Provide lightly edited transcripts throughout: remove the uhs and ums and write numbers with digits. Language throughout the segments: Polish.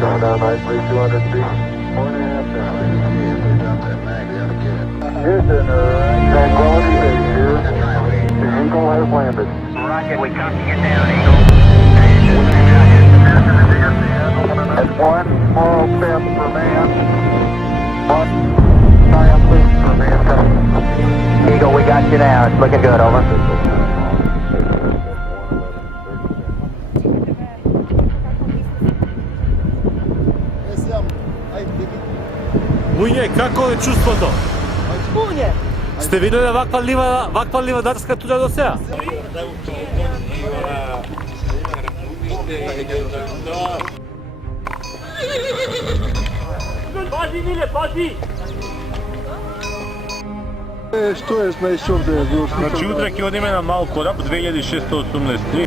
Going down nicely, 200 feet. 4.5 down. Houston, Tranquility Base here. The Eagle has landed. Rocket, we copy you down, Eagle. That's one small step for man, one giant leap for mankind. Eagle, we got you now. It's looking good, over. Munje, kako je čustvo to? Munje! Ste vidjeli ovakva livadarska tuđa do sada? Pazi, Mile, pazi! Što je znači ovdje je bilo? Znači utrak je od imena Malko Rap 2683.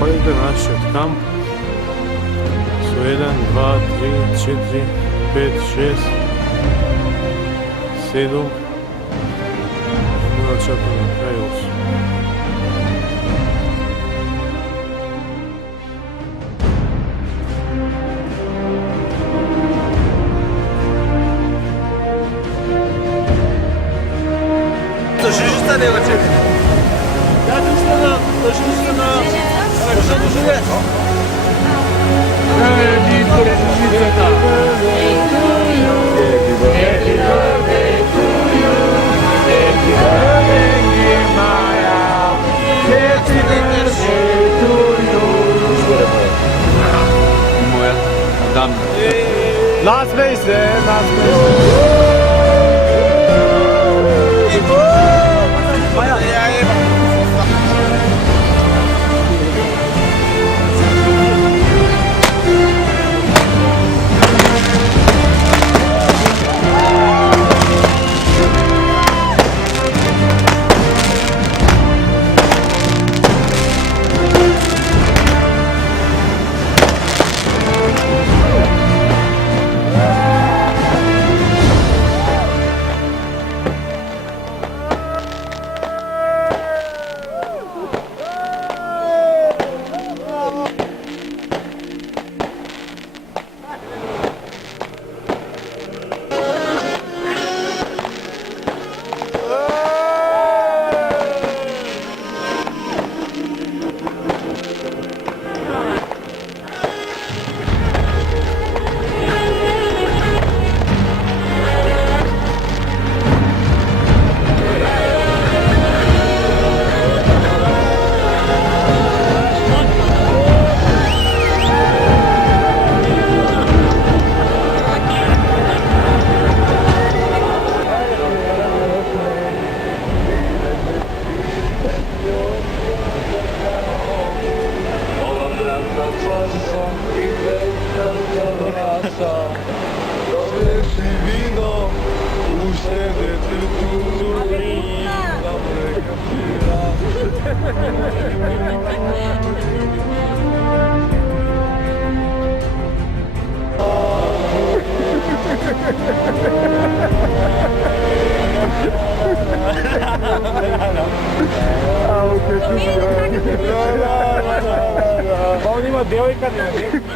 Pa ide naš od kamp. Su 1, 2, 3, 4, 5, 6, 7. Mora čekati na kraju 8. Last place, last place. Pa on ima djevojka, nema djevojka.